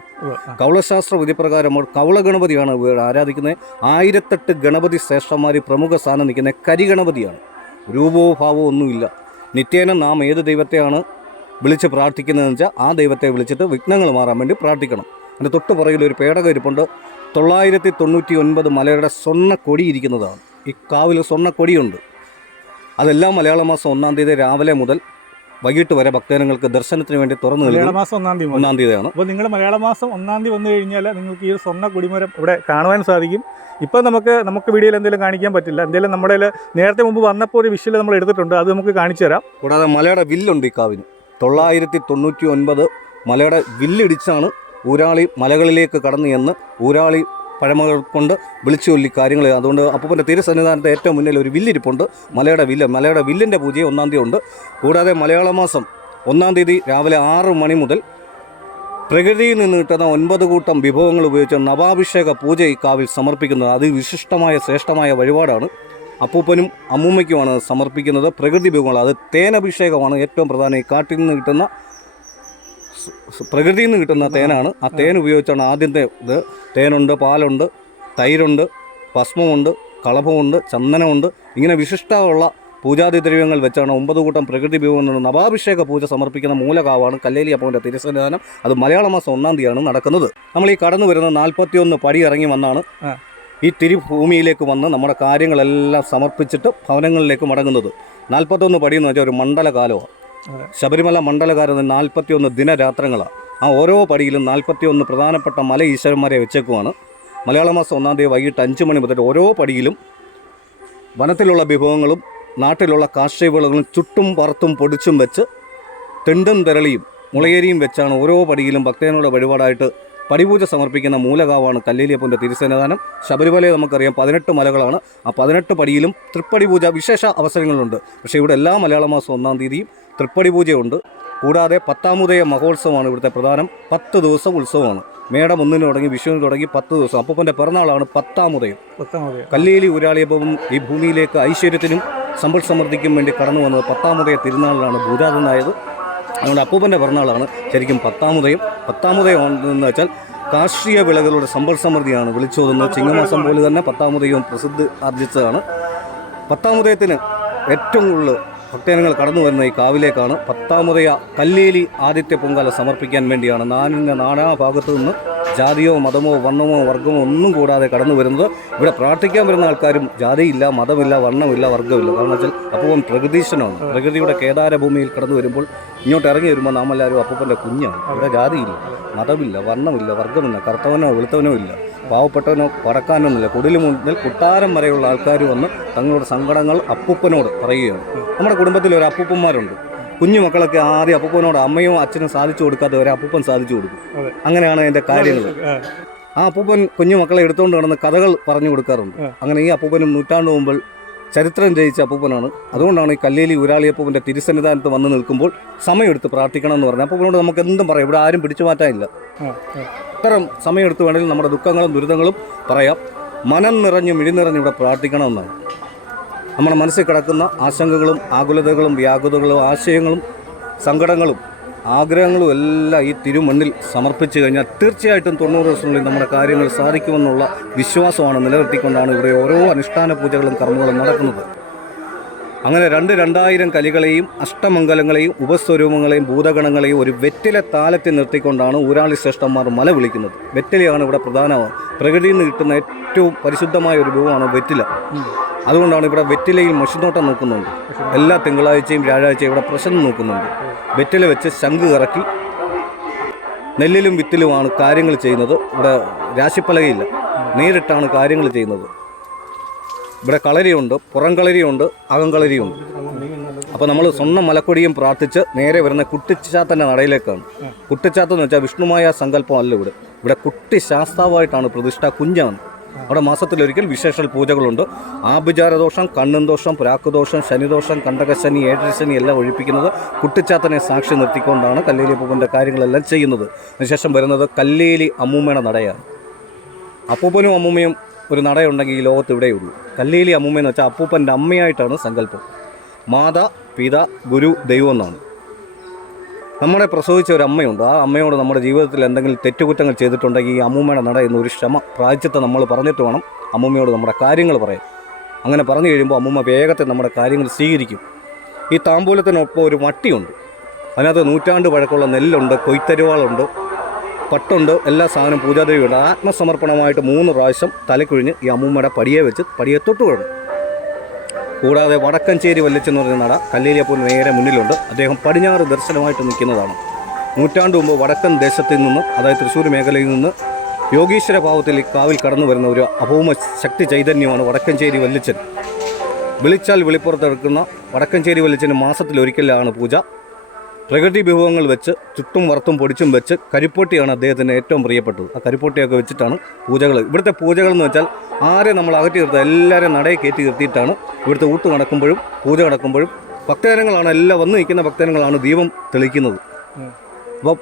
കൗളശാസ്ത്ര വിധിപ്രകാരം കൗള ഗണപതിയാണ് ആരാധിക്കുന്നത്. 1008 ഗണപതി ശ്രേഷ്ഠന്മാർ പ്രമുഖ സ്ഥാനം നിൽക്കുന്ന കരിഗണപതിയാണ്. രൂപവും ഭാവവും ഒന്നുമില്ല. നിത്യേന നാം ഏത് ദൈവത്തെയാണ് വിളിച്ച് പ്രാർത്ഥിക്കുന്നതെന്ന് വെച്ചാൽ ആ ദൈവത്തെ വിളിച്ചിട്ട് വിഘ്നങ്ങൾ മാറാൻ വേണ്ടി പ്രാർത്ഥിക്കണം. അതിൻ്റെ തൊട്ട് പുറകിൽ ഒരു പേടകം ഇരിപ്പുണ്ട്. 999 മലയുടെ സ്വർണ്ണക്കൊടി ഇരിക്കുന്നതാണ്. ഈ കാവിൽ സ്വർണ്ണക്കൊടിയുണ്ട്. അതെല്ലാം മലയാള മാസം 1-ാം തീയതി രാവിലെ മുതൽ വൈകിട്ട് വരെ ഭക്തജനങ്ങൾക്ക് ദർശനത്തിന് വേണ്ടി തുറന്നു നൽകും. മലയാള മാസം 1-ാം തീയതിയാണ്. അപ്പോൾ നിങ്ങൾ മലയാള മാസം 1-ാം തീയതി വന്നു കഴിഞ്ഞാൽ നിങ്ങൾക്ക് ഈ സ്വർണ്ണ കൊടിമരം ഇവിടെ കാണുവാൻ സാധിക്കും. ഇപ്പോൾ നമുക്ക് വീഡിയോയിൽ എന്തെങ്കിലും കാണിക്കാൻ പറ്റില്ല. എന്തെങ്കിലും നമ്മുടെ നേരത്തെ മുമ്പ് വന്നപ്പോൾ ഒരു വിഷ്വൽ നമ്മൾ എടുത്തിട്ടുണ്ട്, അത് നമുക്ക് കാണിച്ചു തരാം. കൂടാതെ മലയുടെ വില്ലുണ്ട് ഈ കാവിന്. 999 മലയുടെ വില്ലിടിച്ചാണ് ഊരാളി മലകളിലേക്ക് കടന്നു എന്ന് ഊരാളി പഴമകൾ കൊണ്ട് വിളിച്ചു ചൊല്ലി കാര്യങ്ങൾ. അതുകൊണ്ട് അപ്പൂപ്പൻ്റെ തിരുസന്നിധാനത്തെ ഏറ്റവും മുന്നിൽ ഒരു വില്ലിരിപ്പുണ്ട്. മലയുടെ വില്ലിൻ്റെ പൂജ 1-ാം തീയതി ഉണ്ട്. കൂടാതെ മലയാള മാസം 1-ാം തീയതി രാവിലെ 6 മണി മുതൽ പ്രകൃതിയിൽ നിന്ന് കിട്ടുന്ന 9 കൂട്ടം വിഭവങ്ങൾ ഉപയോഗിച്ച് നവാഭിഷേക പൂജ ഈ കാവിൽ സമർപ്പിക്കുന്നത്. അത് വിശിഷ്ടമായ ശ്രേഷ്ഠമായ വഴിപാടാണ്. അപ്പൂപ്പനും അമ്മൂമ്മയ്ക്കുമാണ് സമർപ്പിക്കുന്നത്. പ്രകൃതി വിഭവങ്ങൾ, അത് തേനഭിഷേകമാണ് ഏറ്റവും പ്രധാനം. ഈ കാട്ടിൽ നിന്ന് കിട്ടുന്ന പ്രകൃതിയിൽ നിന്ന് കിട്ടുന്ന തേനാണ്. ആ തേൻ ഉപയോഗിച്ചാണ് ആദ്യത്തെ ഇത്. തേനുണ്ട്, പാലുണ്ട്, തൈരുണ്ട്, ഭസ്മമുണ്ട്, കളഭമുണ്ട്, ചന്ദനമുണ്ട്. ഇങ്ങനെ വിശിഷ്ടമുള്ള പൂജാതി ദ്രവ്യങ്ങൾ വെച്ചാണ് 9 കൂട്ടം പ്രകൃതി വിഭവങ്ങൾ നവാഭിഷേക പൂജ സമർപ്പിക്കുന്ന മൂലകാവാണ് കല്ലേലി അപ്പൂപ്പൻ്റെ തിരുസന്നിധാനം. അത് മലയാള മാസം 1-ാം തീയതിയാണ് നടക്കുന്നത്. നമ്മൾ ഈ കടന്നു വരുന്ന 41 പടി ഇറങ്ങി വന്നാണ് ഈ തിരുഭൂമിയിലേക്ക് വന്ന് നമ്മുടെ കാര്യങ്ങളെല്ലാം സമർപ്പിച്ചിട്ട് ഭവനങ്ങളിലേക്ക് മടങ്ങുന്നത്. 41 പടി എന്ന് വെച്ചാൽ ഒരു മണ്ഡലകാലമാണ്. ശബരിമല മണ്ഡലകാലം 41 ദിനരാത്രങ്ങളാണ്. ആ ഓരോ പടിയിലും 41 പ്രധാനപ്പെട്ട മല ഈശ്വരന്മാരെ വെച്ചേക്കുവാണ്. മലയാള മാസം 1-ാം തീയതി വൈകിട്ട് 5 മണി മുതൽ ഓരോ പടിയിലും വനത്തിലുള്ള വിഭവങ്ങളും നാട്ടിലുള്ള കാർഷിക വിളകളും ചുട്ടും വറുത്തും പൊടിച്ചും വെച്ച് തെണ്ടും തെരളിയും മുളയേരിയും വെച്ചാണ് ഓരോ പടിയിലും ഭക്തജനങ്ങളുടെ വഴിപാടായിട്ട് പടിപൂജ സമർപ്പിക്കുന്ന മൂലകാവാണ് കല്ലേലി അപ്പൂപ്പൻ്റെ തിരുസന്നിധാനം. ശബരിമലയെ നമുക്കറിയാം 18 മലകളാണ്. ആ 18 പടിയിലും തൃപ്പടി പൂജ വിശേഷ അവസരങ്ങളുണ്ട്. പക്ഷേ ഇവിടെ എല്ലാ മലയാള മാസം 1-ാം തീയതിയും തൃപ്പടി പൂജയുണ്ട്. കൂടാതെ 10-ാമുദയ മഹോത്സവമാണ് ഇവിടുത്തെ പ്രധാനം. 10 ദിവസം ഉത്സവമാണ്. മേടം 1-ന് തുടങ്ങി വിഷുവിന് തുടങ്ങി 10 ദിവസം. അപ്പൂപ്പൻ്റെ പിറന്നാളാണ് 10-ാമുദയം. കല്ലേലി ഊരാളിയപ്പവും ഈ ഭൂമിയിലേക്ക് ഐശ്വര്യത്തിനും സമ്പൽ സമൃദ്ധിക്കും വേണ്ടി കടന്നു വന്നത് 10-ാമുദയ തിരുനാളിലാണ് ഭൂജാതനായത്. അതുകൊണ്ട് അപ്പൂപ്പൻ്റെ പിറന്നാളാണ് ശരിക്കും 10-ാമുദയം. 10-ാമുദയം എന്ന് വെച്ചാൽ കാർഷിക വിളകളുടെ സമ്പൽ സമൃദ്ധിയാണ് വിളിച്ചോതുന്നത്. ചിങ്ങമാസം പോലെ തന്നെ 10-ാമുദയവും പ്രസിദ്ധി ആർജിച്ചതാണ്. 10-ാമുദയത്തിന് ഏറ്റവും കൂടുതൽ ഭക്തജനങ്ങൾ കടന്നു വരുന്ന ഈ കാവിലേക്കാണ്. 10-ാമുദയ കല്ലേലി ആദിത്യ പൊങ്കാല സമർപ്പിക്കാൻ വേണ്ടിയാണ് നാടിൻ്റെ നാനാഭാഗത്തു നിന്ന് ജാതിയോ മതമോ വർണ്ണമോ വർഗമോ ഒന്നും കൂടാതെ കടന്നു വരുന്നത്. ഇവിടെ പ്രാർത്ഥിക്കാൻ വരുന്ന ആൾക്കാരും ജാതിയില്ല, മതമില്ല, വർണ്ണമില്ല, വർഗ്ഗമില്ല. കാരണം വെച്ചാൽ അപ്പൂപ്പൻ പ്രകൃതീശനാണ്. പ്രകൃതിയുടെ കേദാരഭൂമിയിൽ കടന്നു വരുമ്പോൾ ഇങ്ങോട്ട് ഇറങ്ങി വരുമ്പോൾ നാം എല്ലാവരും അപ്പൂപ്പൻ്റെ കുഞ്ഞാണ്. ഇവിടെ ജാതിയില്ല, മതമില്ല, വർണ്ണമില്ല, വർഗ്ഗമില്ല, കറുത്തവനോ വെളുത്തവനോ ഇല്ല, പാവപ്പെട്ടവനോ പടക്കാനൊന്നുമില്ല. കുടിൽ മുതൽ കുട്ടാരം വരെയുള്ള ആൾക്കാർ വന്ന് തങ്ങളുടെ സങ്കടങ്ങൾ അപ്പൂപ്പനോട് പറയുകയാണ്. നമ്മുടെ കുടുംബത്തിൽ ഒരു അപ്പൂപ്പന്മാരുണ്ട്. കുഞ്ഞു മക്കളൊക്കെ ആദ്യം അപ്പൂപ്പനോട് അമ്മയോ അച്ഛനും സാധിച്ചു കൊടുക്കാതെ ഒരു അപ്പൂപ്പൻ സാധിച്ചു കൊടുക്കും. അങ്ങനെയാണ് അതിൻ്റെ കാര്യങ്ങൾ. ആ അപ്പൂപ്പൻ കുഞ്ഞുമക്കളെ എടുത്തുകൊണ്ട് നടന്ന് കഥകൾ പറഞ്ഞു കൊടുക്കാറുണ്ട്. അങ്ങനെ ഈ അപ്പൂപ്പനും നൂറ്റാണ്ട് മുമ്പ് ചരിത്രം രചിച്ച അപ്പൂപ്പനാണ്. അതുകൊണ്ടാണ് ഈ കല്ലേലി ഊരാളി അപ്പൂപ്പൻ്റെ തിരുസന്നിധാനത്ത് വന്ന് നിൽക്കുമ്പോൾ സമയമെടുത്ത് പ്രാർത്ഥിക്കണം എന്ന് പറഞ്ഞാൽ അപ്പൂപ്പനോട് നമുക്ക് എന്തും പറയാം. ഇവിടെ ആരും പിടിച്ചു മാറ്റാനില്ല. ഇത്തരം സമയമെടുത്ത് വേണമെങ്കിൽ നമ്മുടെ ദുഃഖങ്ങളും ദുരിതങ്ങളും പറയാം. മനം നിറഞ്ഞ് മിഴി നിറഞ്ഞ് ഇവിടെ പ്രാർത്ഥിക്കണമെന്നാണ്. നമ്മുടെ മനസ്സിൽ കിടക്കുന്ന ആശങ്കകളും ആകുലതകളും വ്യാകുലതകളും ആശയങ്ങളും സങ്കടങ്ങളും ആഗ്രഹങ്ങളും എല്ലാം ഈ തിരുമണ്ണിൽ സമർപ്പിച്ചു കഴിഞ്ഞാൽ തീർച്ചയായിട്ടും 90 ദിവസത്തിനുള്ളിൽ നമ്മുടെ കാര്യങ്ങൾ സാധിക്കുമെന്നുള്ള വിശ്വാസമാണ് നിലനിർത്തിക്കൊണ്ടാണ് ഇവിടെ ഓരോ അനുഷ്ഠാന പൂജകളും കർമ്മങ്ങളും നടക്കുന്നത്. അങ്ങനെ 2000 കലികളെയും അഷ്ടമംഗലങ്ങളെയും ഉപസ്വരൂപങ്ങളെയും ഭൂതഗണങ്ങളെയും ഒരു വെറ്റില താലത്തിൽ നിർത്തിക്കൊണ്ടാണ് ഊരാളി ശ്രേഷ്ഠന്മാർ മല വിളിക്കുന്നത്. വെറ്റിലയാണ് ഇവിടെ പ്രധാനമാണ്. പ്രകൃതിയിൽ നിന്ന് കിട്ടുന്ന ഏറ്റവും പരിശുദ്ധമായ ഒരു രൂപമാണ് വെറ്റില. അതുകൊണ്ടാണ് ഇവിടെ വെറ്റിലയിൽ മഷിനോട്ടം നോക്കുന്നുണ്ട്. എല്ലാ തിങ്കളാഴ്ചയും വ്യാഴാഴ്ചയും ഇവിടെ പ്രശ്നം നോക്കുന്നുണ്ട്. വെറ്റില വെച്ച് ശംഖ് കറക്കി നെല്ലിലും വിത്തിലുമാണ് കാര്യങ്ങൾ ചെയ്യുന്നത്. ഇവിടെ രാശിപ്പലകയില്ല, നേരിട്ടാണ് കാര്യങ്ങൾ ചെയ്യുന്നത്. ഇവിടെ കളരിയുണ്ട്, പുറം കളരിയുണ്ട്, അകം കളരിയുണ്ട്. അപ്പോൾ നമ്മൾ സ്വന്തം മലക്കൊടിയും പ്രാർത്ഥിച്ച് നേരെ വരുന്ന കുട്ടിച്ചാത്തൻ്റെ നടയിലേക്കാണ്. കുട്ടിച്ചാത്തെന്ന് വെച്ചാൽ വിഷ്ണുമായ സങ്കല്പമല്ല. ഇവിടെ കുട്ടി ശാസ്താവായിട്ടാണ് പ്രതിഷ്ഠ. കുഞ്ഞാണ്. അവിടെ മാസത്തിലൊരിക്കൽ വിശേഷ പൂജകളുണ്ട്. ആഭിചാരദോഷം, കണ്ണും ദോഷം, പ്രാക്കുദോഷം, ശനിദോഷം, കണ്ടകശനി, ഏഴരശനി എല്ലാം ഒഴിപ്പിക്കുന്നത് കുട്ടിച്ചാത്തനെ സാക്ഷി നിർത്തിക്കൊണ്ടാണ് കല്ലേലി അപ്പൂപ്പൻ്റെ കാര്യങ്ങളെല്ലാം ചെയ്യുന്നത്. അതിനുശേഷം വരുന്നത് കല്ലേലി അമ്മൂമ്മയുടെ നടയാണ്. അപ്പൂപ്പനും അമ്മൂമ്മയും ഒരു നടയുണ്ടെങ്കിൽ ഈ ലോകത്ത് ഇവിടെയുള്ളൂ. കല്ലേലി അമ്മൂമ്മയെന്ന് വെച്ചാൽ അപ്പൂപ്പൻ്റെ അമ്മയായിട്ടാണ് സങ്കല്പം. മാതാ, പിത, ഗുരു, ദൈവം എന്നാണ്. നമ്മളെ പ്രസവിച്ച ഒരു അമ്മയുണ്ട്. ആ അമ്മയോട് നമ്മുടെ ജീവിതത്തിൽ എന്തെങ്കിലും തെറ്റുകുറ്റങ്ങൾ ചെയ്തിട്ടുണ്ടെങ്കിൽ ഈ അമ്മൂമ്മയുടെ നട എന്നൊരു ക്ഷമ പ്രായച്ചിട്ട് നമ്മൾ പറഞ്ഞിട്ട് വേണം അമ്മൂമ്മയോട് നമ്മുടെ കാര്യങ്ങൾ പറയാൻ. അങ്ങനെ പറഞ്ഞു കഴിയുമ്പോൾ അമ്മൂമ്മ വേഗത്തിൽ നമ്മുടെ കാര്യങ്ങൾ സ്വീകരിക്കും. ഈ താമ്പൂലത്തിനൊപ്പം ഒരു മട്ടിയുണ്ട്. അതിനകത്ത് നൂറ്റാണ്ട് പഴക്കമുള്ള നെല്ലുണ്ട്, കൊയ്ത്തരുവാളുണ്ട്, പട്ടുണ്ട്, എല്ലാ സാധനവും പൂജാദേവിയുണ്ട്. ആത്മസമർപ്പണമായിട്ട് 3 പ്രാവശ്യം തലക്കുഴിഞ്ഞ് ഈ അമ്മൂമ്മയുടെ പടിയെ തൊട്ട് വീഴണം. കൂടാതെ വടക്കഞ്ചേരി വല്ലിച്ചെന്ന് പറഞ്ഞ നട കല്ലേലി അപ്പൂപ്പന് നേരെ മുന്നിലുണ്ട്. അദ്ദേഹം പടിഞ്ഞാറ് ദർശനമായിട്ട് നിൽക്കുന്നതാണ്. നൂറ്റാണ്ട് മുമ്പ് വടക്കൻ ദേശത്തിൽ നിന്ന്, അതായത് തൃശ്ശൂർ മേഖലയിൽ നിന്ന് യോഗീശ്വര ഭാവത്തിൽ ഈ കാവിൽ കടന്നു വരുന്ന ഒരു അഭൗമ ശക്തി ചൈതന്യമാണ് വടക്കഞ്ചേരി വല്ലിച്ചൻ. വിളിച്ചാൽ വിളിപ്പുറത്തെടുക്കുന്ന വടക്കഞ്ചേരി വല്ലിച്ചന് മാസത്തിലൊരിക്കലാണ് പൂജ. പ്രകൃതി വിഭവങ്ങൾ വെച്ച് ചുട്ടും വറുത്തും പൊടിച്ചും വെച്ച് കരിപ്പൊട്ടിയാണ് അദ്ദേഹത്തിന് ഏറ്റവും പ്രിയപ്പെട്ടത്. ആ കരിപ്പൊട്ടിയൊക്കെ വെച്ചിട്ടാണ് പൂജകൾ. ഇവിടുത്തെ പൂജകൾ എന്ന് വെച്ചാൽ ആരെ നമ്മൾ അകറ്റി നിർത്തുക, എല്ലാവരും നടയെ കയറ്റി നിർത്തിയിട്ടാണ് ഇവിടുത്തെ ഊട്ട് നടക്കുമ്പോഴും പൂജ നടക്കുമ്പോഴും ഭക്തജനങ്ങളാണ്, എല്ലാം വന്ന് നിൽക്കുന്ന ഭക്തജനങ്ങളാണ് ദീപം തെളിക്കുന്നത്. അപ്പോൾ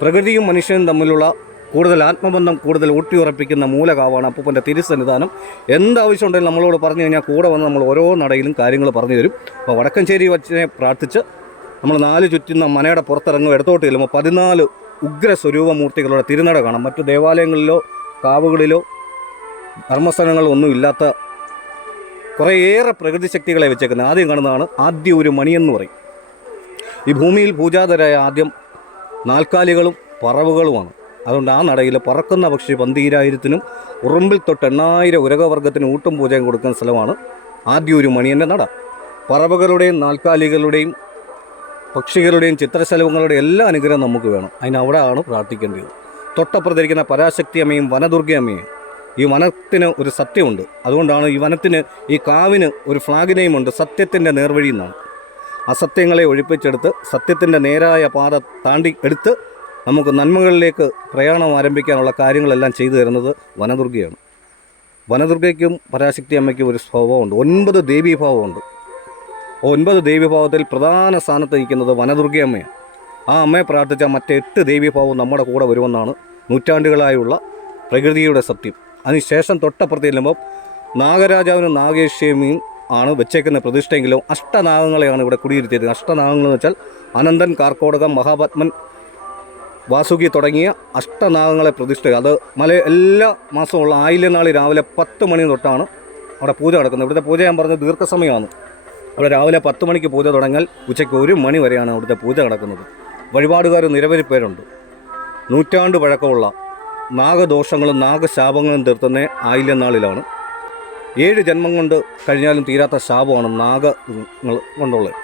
പ്രകൃതിയും മനുഷ്യനും തമ്മിലുള്ള കൂടുതൽ ആത്മബന്ധം കൂടുതൽ ഊട്ടിയുറപ്പിക്കുന്ന മൂലകാവാണ് അപ്പൂപ്പൻ്റെ തിരുസന്നിധാനം. എന്താവശ്യം ഉണ്ടെങ്കിലും നമ്മളോട് പറഞ്ഞു കഴിഞ്ഞാൽ കൂടെ വന്ന് നമ്മൾ ഓരോ നടയിലും കാര്യങ്ങൾ പറഞ്ഞു തരും. അപ്പോൾ വടക്കഞ്ചേരി വച്ചനെ പ്രാർത്ഥിച്ച് നമ്മൾ 4 ചുറ്റുന്ന മനയുടെ പുറത്തിറങ്ങും. ഇടത്തോട്ട് ചെല്ലുമ്പോൾ 14 ഉഗ്ര സ്വരൂപമൂർത്തികളുടെ തിരുനട കാണാം. മറ്റു ദേവാലയങ്ങളിലോ കാവുകളിലോ ധർമ്മസ്ഥലങ്ങളിലോ ഒന്നും ഇല്ലാത്ത കുറേയേറെ പ്രകൃതി ശക്തികളെ വെച്ചേക്കുന്നത്. ആദ്യം കാണുന്നതാണ് ആദ്യ ഒരു മണിയെന്ന് പറയും. ഈ ഭൂമിയിൽ പൂജാതരായ ആദ്യം നാൽക്കാലികളും പറവുകളുമാണ്. അതുകൊണ്ട് ആ നടയിൽ പറക്കുന്ന പക്ഷി 12,000-നും ഉറുമ്പിൽ തൊട്ട് 8,000 ഉരകവർഗത്തിന് ഊട്ടും പൂജയും കൊടുക്കുന്ന സ്ഥലമാണ് ആദ്യ ഒരു മണിയൻ്റെ നട. പറവകളുടെയും നാൽക്കാലികളുടെയും പക്ഷികളുടെയും ചിത്രശലഭങ്ങളുടെയും എല്ലാ അനുഗ്രഹം നമുക്ക് വേണം. അതിനവിടെയാണ് പ്രാർത്ഥിക്കേണ്ടത്. തൊട്ടപ്പുറത്തിരിക്കുന്ന പരാശക്തി അമ്മയും വനദുർഗയമ്മയും. ഈ വനത്തിന് ഒരു സത്യമുണ്ട്. അതുകൊണ്ടാണ് ഈ വനത്തിന്, ഈ കാവിന് ഒരു ഫ്ലാഗ് നെയിമുണ്ട്, സത്യത്തിൻ്റെ നേർവഴി എന്നാണ്. അസത്യങ്ങളെ ഒഴിപ്പിച്ചെടുത്ത് സത്യത്തിൻ്റെ നേരായ പാത താണ്ടി എടുത്ത് നമുക്ക് നന്മകളിലേക്ക് പ്രയാണം ആരംഭിക്കാനുള്ള കാര്യങ്ങളെല്ലാം ചെയ്തു തരുന്നത് വനദുർഗയാണ്. വനദുർഗയ്ക്കും പരാശക്തി അമ്മയ്ക്കും ഒരു സ്വഭാവമുണ്ട്. 9 ദേവീഭാവമുണ്ട്. 9 ദേവീഭാവത്തിൽ പ്രധാന സ്ഥാനത്ത് നിൽക്കുന്നത് വനദുർഗയമ്മയാണ്. ആ അമ്മയെ പ്രാർത്ഥിച്ചാൽ മറ്റ് 8 ദേവീഭാവം നമ്മുടെ കൂടെ വരുമെന്നാണ് നൂറ്റാണ്ടുകളായുള്ള പ്രകൃതിയുടെ സത്യം. അതിനുശേഷം തൊട്ടപ്പുറത്ത് ചെല്ലുമ്പോൾ നാഗരാജാവിനും നാഗേശ്വമിയും ആണ് വെച്ചേക്കുന്ന പ്രതിഷ്ഠയെങ്കിലും അഷ്ടനാഗങ്ങളെയാണ് ഇവിടെ കുടിയിരുത്തിയത്. അഷ്ടനാഗങ്ങളെന്ന് വെച്ചാൽ അനന്തൻ, കാർക്കോടകം, മഹാപത്മൻ, വാസുകി തുടങ്ങിയ അഷ്ടനാഗങ്ങളെ പ്രതിഷ്ഠ. അത് എല്ലാ മാസമുള്ള ആയില്യനാൾ രാവിലെ 10 മണി തൊട്ടാണ് അവിടെ പൂജ നടക്കുന്നത്. ഇവിടുത്തെ പൂജ ഞാൻ പറഞ്ഞത് ദീർഘസമയമാണ്. അവിടെ രാവിലെ 10 മണിക്ക് പൂജ തുടങ്ങിയാൽ ഉച്ചയ്ക്ക് 1 മണി വരെയാണ് അവിടുത്തെ പൂജ നടക്കുന്നത്. വഴിപാടുകാർ നിരവധി പേരുണ്ട്. നൂറ്റാണ്ട് പഴക്കമുള്ള നാഗദോഷങ്ങളും നാഗശാപങ്ങളും തീർത്തുന്ന ആയില്യനാളിലാണ്. 7 ജന്മം കൊണ്ട് കഴിഞ്ഞാലും തീരാത്ത ശാപമാണ് നാഗങ്ങൾ കൊണ്ടുള്ളത്.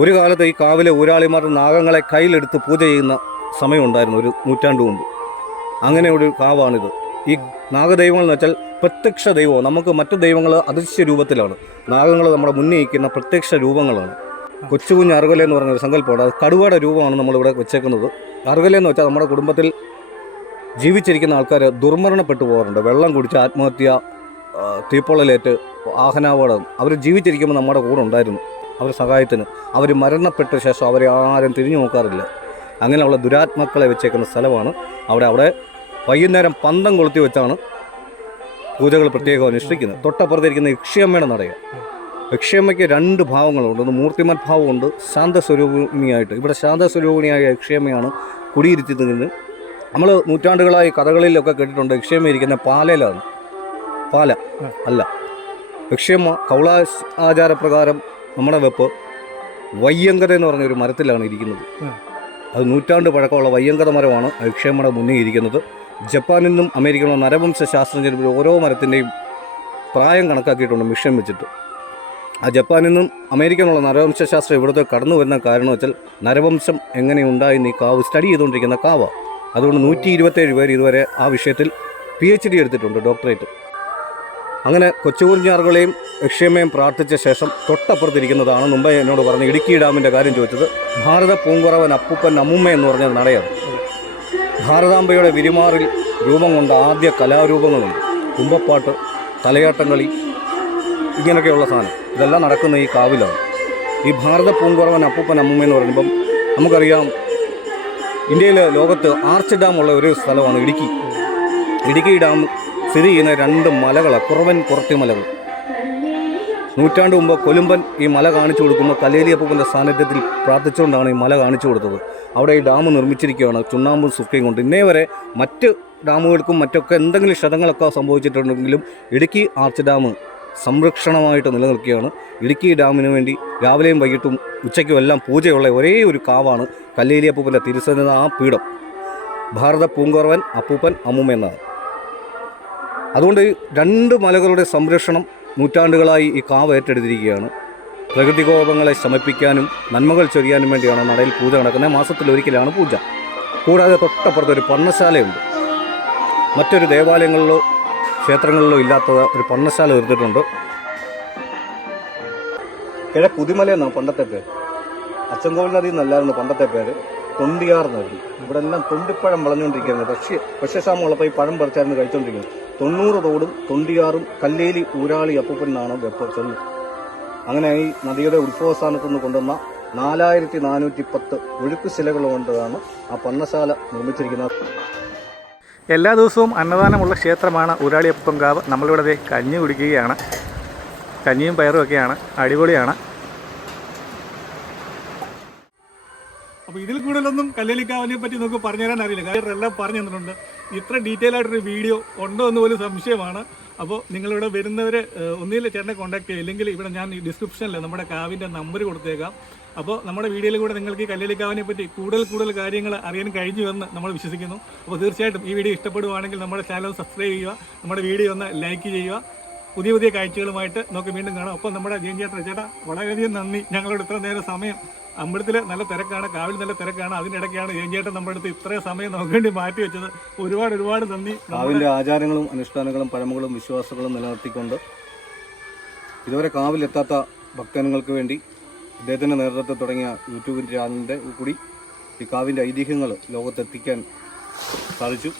ഒരു കാലത്ത് ഈ കാവിലെ ഊരാളിമാർ നാഗങ്ങളെ കയ്യിലെടുത്ത് പൂജ ചെയ്യുന്ന സമയമുണ്ടായിരുന്നു, ഒരു നൂറ്റാണ്ട് മുമ്പ്. അങ്ങനെ ഒരു കാവാണിത്. ഈ നാഗദൈവങ്ങൾ എന്ന് വെച്ചാൽ പ്രത്യക്ഷ ദൈവം. നമുക്ക് മറ്റു ദൈവങ്ങൾ അദൃശ്യ രൂപത്തിലാണ്. നാഗങ്ങൾ നമ്മുടെ മുന്നിൽ നിൽക്കുന്ന പ്രത്യക്ഷ രൂപങ്ങളാണ്. കൊച്ചു കുഞ്ഞ് അറുകല എന്ന് പറഞ്ഞൊരു സങ്കല്പമാണ്. അത് കടുവയുടെ രൂപമാണ് നമ്മളിവിടെ വെച്ചേക്കുന്നത്. അറുകല എന്ന് വെച്ചാൽ നമ്മുടെ കുടുംബത്തിൽ ജീവിച്ചിരിക്കുന്ന ആൾക്കാർ ദുർമരണപ്പെട്ടു പോകാറുണ്ട്. വെള്ളം കുടിച്ച് ആത്മഹത്യ, തീപ്പൊള്ളലേറ്റ് വാഹനാപകടം. അവർ ജീവിച്ചിരിക്കുമ്പോൾ നമ്മുടെ കൂടെ ഉണ്ടായിരുന്നു, അവർ സഹായത്തിന്. അവർ മരണപ്പെട്ട ശേഷം അവരെ ആരും തിരിഞ്ഞു നോക്കാറില്ല. അങ്ങനെയുള്ള ദുരാത്മാക്കളെ വെച്ചേക്കുന്ന സ്ഥലമാണ് അവിടെ വൈകുന്നേരം പന്തം കൊളുത്തി വെച്ചാണ് പൂജകൾ പ്രത്യേകം അനുഷ്ഠിക്കുന്നത്. തൊട്ടപ്പുറത്തിരിക്കുന്ന യക്ഷിയമ്മയുടെ നടയാണ്. യക്ഷിയമ്മയ്ക്ക് 2 ഭാവങ്ങളുണ്ട്. ഒന്ന് മൂർത്തിമത് ഭാവമുണ്ട്, ശാന്തസ്വരൂപിണിയായിട്ട്. ഇവിടെ ശാന്തസ്വരൂപിണിയായ യക്ഷിയമ്മയാണ് കുടിയിരുത്തിയതെന്ന് നമ്മൾ നൂറ്റാണ്ടുകളായി കഥകളിലൊക്കെ കേട്ടിട്ടുണ്ട്. യക്ഷിയമ്മ ഇരിക്കുന്ന പാലയിലാണ്. പാല അല്ല, യക്ഷിയമ്മ കൗളാചാരപ്രകാരം നമ്മുടെ വെപ്പ് വയ്യങ്കത എന്ന് പറഞ്ഞൊരു മരത്തിലാണ് ഇരിക്കുന്നത്. അത് നൂറ്റാണ്ട് പഴക്കമുള്ള വയ്യങ്കത മരമാണ് യക്ഷിയമ്മയുടെ മുന്നിൽ ഇരിക്കുന്നത്. ജപ്പാനിൽ നിന്നും അമേരിക്കയിലുള്ള നരവംശ ശാസ്ത്രജ്ഞർ ഓരോ മരത്തിൻ്റെയും പ്രായം കണക്കാക്കിയിട്ടുണ്ട് മിഷൻ വെച്ചിട്ട്. ആ ജപ്പാനിൽ നിന്നും അമേരിക്കയിലുള്ള നരവംശാസ്ത്രം ഇവിടുത്തെ കടന്നു വരുന്ന കാരണം വെച്ചാൽ നരവംശം എങ്ങനെ ഉണ്ടായെന്ന് ഈ കാവ് സ്റ്റഡി ചെയ്തുകൊണ്ടിരിക്കുന്ന കാവാണ്. അതുകൊണ്ട് 127 പേർ ഇതുവരെ ആ വിഷയത്തിൽ PhD എടുത്തിട്ടുണ്ട്, ഡോക്ടറേറ്റ്. അങ്ങനെ കൊച്ചുകുഞ്ഞാറുകളെയും യക്ഷിയമ്മയും പ്രാർത്ഥിച്ച ശേഷം തൊട്ടപ്പുറത്തിരിക്കുന്നതാണ് മുമ്പേ എന്നോട് പറഞ്ഞ ഇടുക്കി ഡാമിൻ്റെ കാര്യം ചോദിച്ചത്. ഭാരത പൂങ്കുറവൻ അപ്പൂപ്പൻ അമ്മുമ്മ എന്ന് പറഞ്ഞ നടയാണ്. ഭാരതാംബയുടെ വിരിമാറിൽ രൂപം കൊണ്ട ആദ്യ കലാരൂപങ്ങളുണ്ട്. കുമ്പപ്പാട്ട്, തലയാട്ടം കളി, ഇങ്ങനെയൊക്കെയുള്ള സാധനം. ഇതെല്ലാം നടക്കുന്ന ഈ കാവിലാണ്. ഈ ഭാരത പൂങ്കുറവൻ അപ്പൂപ്പൻ അമ്മുമ്മ എന്ന് പറയുമ്പം നമുക്കറിയാം, ഇന്ത്യയിലെ ലോകത്ത് ആർച്ച് ഡാം ഉള്ള ഒരു സ്ഥലമാണ് ഇടുക്കി. ഇടുക്കി ഡാം സ്ഥിതി ചെയ്യുന്ന 2 മലകളാണ്, കുറവൻ കുറത്തി മലകൾ. നൂറ്റാണ്ട് മുമ്പ് കൊലുമ്പൻ ഈ മല കാണിച്ചു കൊടുക്കുമ്പോൾ കല്ലേലി അപ്പൂപ്പൻ്റെ സാന്നിധ്യത്തിൽ പ്രാർത്ഥിച്ചുകൊണ്ടാണ് ഈ മല കാണിച്ചു കൊടുത്തത്. അവിടെ ഈ ഡാം നിർമ്മിച്ചിരിക്കുകയാണ് ചുണ്ണാമ്പും സുക്കയും കൊണ്ട്. ഇന്നേ വരെ മറ്റ് ഡാമുകൾക്കും മറ്റൊക്കെ എന്തെങ്കിലും ക്ഷതങ്ങളൊക്കെ സംഭവിച്ചിട്ടുണ്ടെങ്കിലും ഇടുക്കി ആർച്ച് ഡാം സംരക്ഷണമായിട്ട് നിലനിൽക്കുകയാണ്. ഇടുക്കി ഡാമിന് വേണ്ടി രാവിലെയും വൈകിട്ടും ഉച്ചയ്ക്കും എല്ലാം പൂജയുള്ള ഒരേ ഒരു കാവാണ് കല്ലേലി അപ്പൂപ്പൻ്റെ തിരുസന്നിധി. ആ പീഠം ഭാരത പൂങ്കുറവൻ അപ്പൂപ്പൻ അമ്മുമ്മ എന്നാണ്. അതുകൊണ്ട് 2 മലകളുടെ സംരക്ഷണം നൂറ്റാണ്ടുകളായി ഈ കാവ് ഏറ്റെടുത്തിരിക്കുകയാണ്. പ്രകൃതികോപങ്ങളെ ശമിപ്പിക്കാനും നന്മകൾ ചൊരിയാനും വേണ്ടിയാണ് നടയിൽ പൂജ നടക്കുന്നത്. മാസത്തിലൊരിക്കലാണ് പൂജ. കൂടാതെ തൊട്ടപ്പുറത്തൊരു പർണ്ണശാലയുണ്ട്. മറ്റൊരു ദേവാലയങ്ങളിലോ ക്ഷേത്രങ്ങളിലോ ഇല്ലാത്ത ഒരു പർണ്ണശാല തീർത്തിട്ടുണ്ട്. പുതിമല എന്നാണ് പണ്ടത്തെ പേര്. അച്ചൻകോവിൽ നദി എന്നല്ലായിരുന്നു പണ്ടത്തെ പേര്. തൊണ്ടിയാർ നദി. ഇവിടെ എല്ലാം തൊണ്ടിപ്പഴം വളഞ്ഞുകൊണ്ടിരിക്കുന്നത്. ഭക്ഷ്യക്ഷാമം ഉള്ളപ്പോൾ ഈ പഴം പറിച്ചായിരുന്നു കഴിച്ചുകൊണ്ടിരിക്കുന്നത്. 90 തോടും തൊണ്ടിയാറും കല്ലേലി ഊരാളി അപ്പൂപ്പൻ എന്നാണ് വെപ്പ് ചൊല്ല്. അങ്ങനെ ഈ നദിയുടെ ഉത്ഭവസ്ഥാനത്ത് നിന്ന് കൊണ്ടുവന്ന 4410 ഒഴുക്കുശിലകൾ കൊണ്ടാണ് ആ പർണ്ണശാല നിർമ്മിച്ചിരിക്കുന്നത്. എല്ലാ ദിവസവും അന്നദാനമുള്ള ക്ഷേത്രമാണ് ഊരാളി അപ്പൂപ്പൻ കാവ്. നമ്മളിവിടെ കഞ്ഞി കുടിക്കുകയാണ്. കഞ്ഞിയും പയറും ഒക്കെയാണ്, അടിപൊളിയാണ്. അപ്പോൾ ഇതിൽ കൂടുതലൊന്നും കല്ലേലിക്കാവിനെ പറ്റി നമുക്ക് പറഞ്ഞു തരാൻ അറിയില്ല. കാര്യം എല്ലാം പറഞ്ഞു തന്നിട്ടുണ്ട്. ഇത്ര ഡീറ്റെയിൽ ആയിട്ടൊരു വീഡിയോ ഉണ്ടോ എന്ന് പോലും സംശയമാണ്. അപ്പോൾ നിങ്ങളിവിടെ വരുന്നവർ ഒന്നിൽ ചേട്ടനെ കോൺടാക്ട് ചെയ്യുക, ഇല്ലെങ്കിൽ ഇവിടെ ഞാൻ ഈ ഡിസ്ക്രിപ്ഷനിൽ നമ്മുടെ കാവിൻ്റെ നമ്പർ കൊടുത്തേക്കാം. അപ്പോൾ നമ്മുടെ വീഡിയോയിൽ കൂടെ നിങ്ങൾക്ക് ഈ കല്ലേലിക്കാവിനെ പറ്റി കൂടുതൽ കാര്യങ്ങൾ അറിയാൻ കഴിഞ്ഞു എന്ന് നമ്മൾ വിശ്വസിക്കുന്നു. അപ്പോൾ തീർച്ചയായിട്ടും ഈ വീഡിയോ ഇഷ്ടപ്പെടുവാണെങ്കിൽ നമ്മുടെ ചാനൽ സബ്സ്ക്രൈബ് ചെയ്യുക, നമ്മുടെ വീഡിയോ ഒന്ന് ലൈക്ക് ചെയ്യുക. പുതിയ കാഴ്ചകളുമായിട്ട് നമുക്ക് വീണ്ടും കാണാം. ഒപ്പം നമ്മുടെ ജയൻ ചേട്ടാ വളരെയധികം നന്ദി. ഞങ്ങളോട് ഇത്ര നേരം സമയം, അമ്പലത്തിൽ നല്ല തിരക്കാണ്, കാവിൽ നല്ല തിരക്കാണ്, അതിനിടയ്ക്കാണ് ജയൻ ചേട്ടൻ നമ്മുടെ അടുത്ത് ഇത്രയും സമയം നമുക്ക് വേണ്ടി മാറ്റി വെച്ചത്. ഒരുപാട് നന്ദി. കാവിൻ്റെ ആചാരങ്ങളും അനുഷ്ഠാനങ്ങളും പഴമകളും വിശ്വാസങ്ങളും നിലനിർത്തിക്കൊണ്ട് ഇതുവരെ കാവിലെത്താത്ത ഭക്തജനങ്ങൾക്ക് വേണ്ടി അദ്ദേഹത്തിൻ്റെ നേതൃത്വത്തിൽ തുടങ്ങിയ യൂട്യൂബ് ചാനലിൻ്റെ കൂടി ഈ കാവിൻ്റെ ഐതിഹ്യങ്ങൾ ലോകത്തെത്തിക്കാൻ സാധിച്ചു.